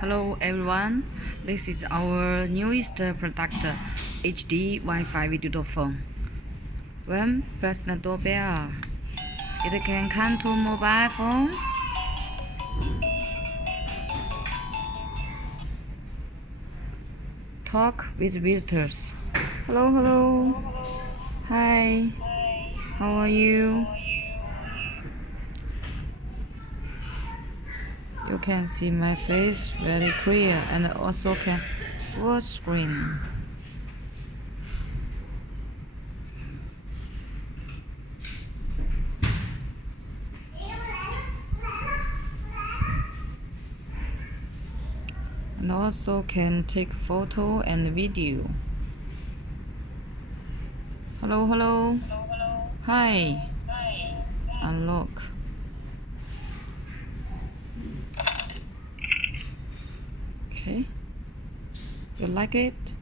Hello everyone, this is our newest product, HD Wi-Fi video phone. When press the doorbell, it can come to mobile phone. Talk with visitors. Hello. Hi. How are you? You can see my face very clear and also can full screen. And also can take photo and video. Hello. Hi. Unlock. Okay. You like it?